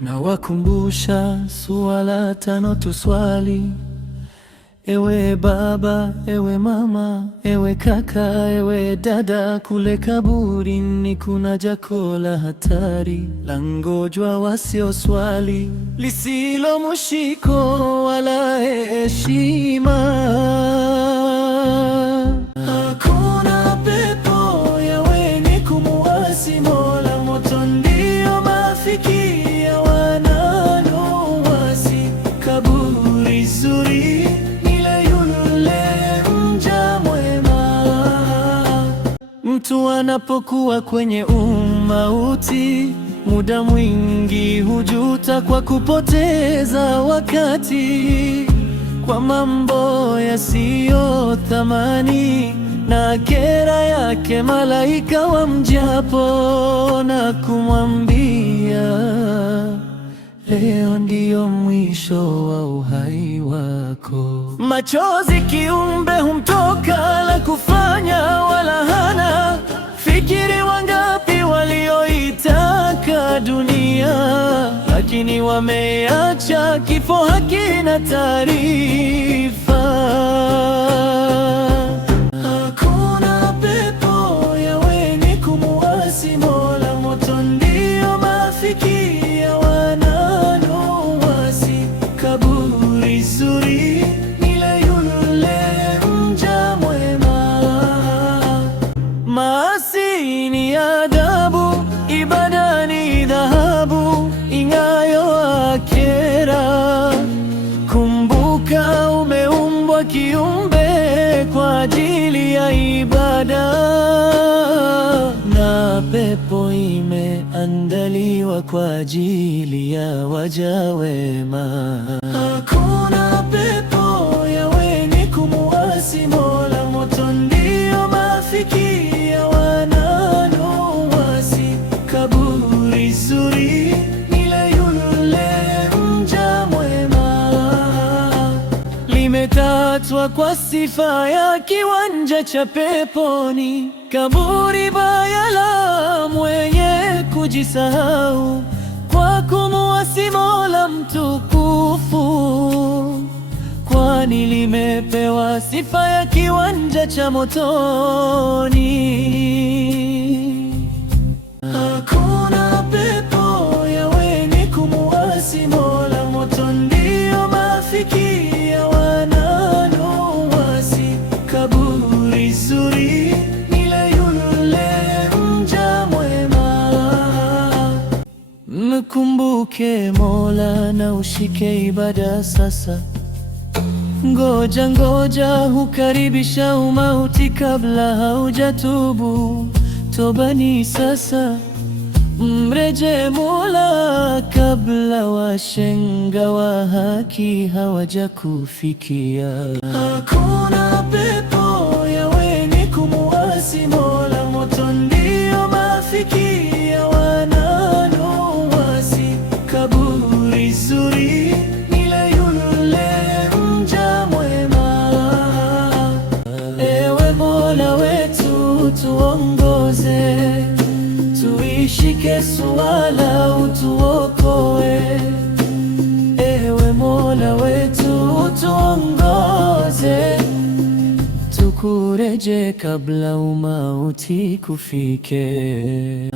Nawakumbusha suala tano tuswali: ewe baba, ewe mama, ewe kaka, ewe dada, kule kaburini kuna jako la hatari, langojwa wasioswali, lisilo mushiko wala heshima. Hakuna pepo ya wenye kumuasi Mola, moto ndio mafikio ya wanaoasi. Kaburi zuri mtu anapokuwa kwenye umauti, muda mwingi hujuta kwa kupoteza wakati kwa mambo yasiyo thamani, na kera yake malaika wamjapo na kumwambia, leo ndio mwisho wa uhai wako. Machozi kiumbe humtoka, la kufanya wala hana. Fikiri wangapi walioitaka dunia, lakini wameacha kifo hakina taarifa. Hakuna pepo ya wenye kumuasi Mola, moto ndio mafikio ya wanaoasi. Kaburi zuri ile yule mja mwema. Maasi ni adabu, ibada ni dhahabu ing'ayo akhera. Kumbuka umeumbwa kiumbe kwa ajili ya ibada, na pepo imeandaliwa kwa ajili ya waja wema. Hakuna pepo ya wenye kumuasi Mola, moto ndio mafikio ya wanaoasi. Kaburi zuri ile yule mja mwema, limetatwa kwa sifa ya kiwanja cha peponi. Kaburi baya la mwenye kujisahau kwa kumuasi Mola mtukufu, kwani limepewa sifa ya kiwanja cha motoni. Hakuna pepo ya wenye kumuasi Mola, moto ndio mafikio ya wanaoasi. Kaburi zuri ile yule mja mwema. Mkumbuke Mola na ushike ibada sasa. Ngoja hukaribisha umauti kabla haujatubu. Toba ni sasa, mreje Mola kabla washenga wa haki hawajakufikia. Hakuna pepo ya wenye kumuasi Mola, moto ndio mafikio ya wanaoasi. Kaburi zuri ile yule mja mwema. Ewe Mola wetu tuongoze, tuishike suala utuokoe. Ewe Mola wetu tuongoze, tukureje kabla umauti kufike.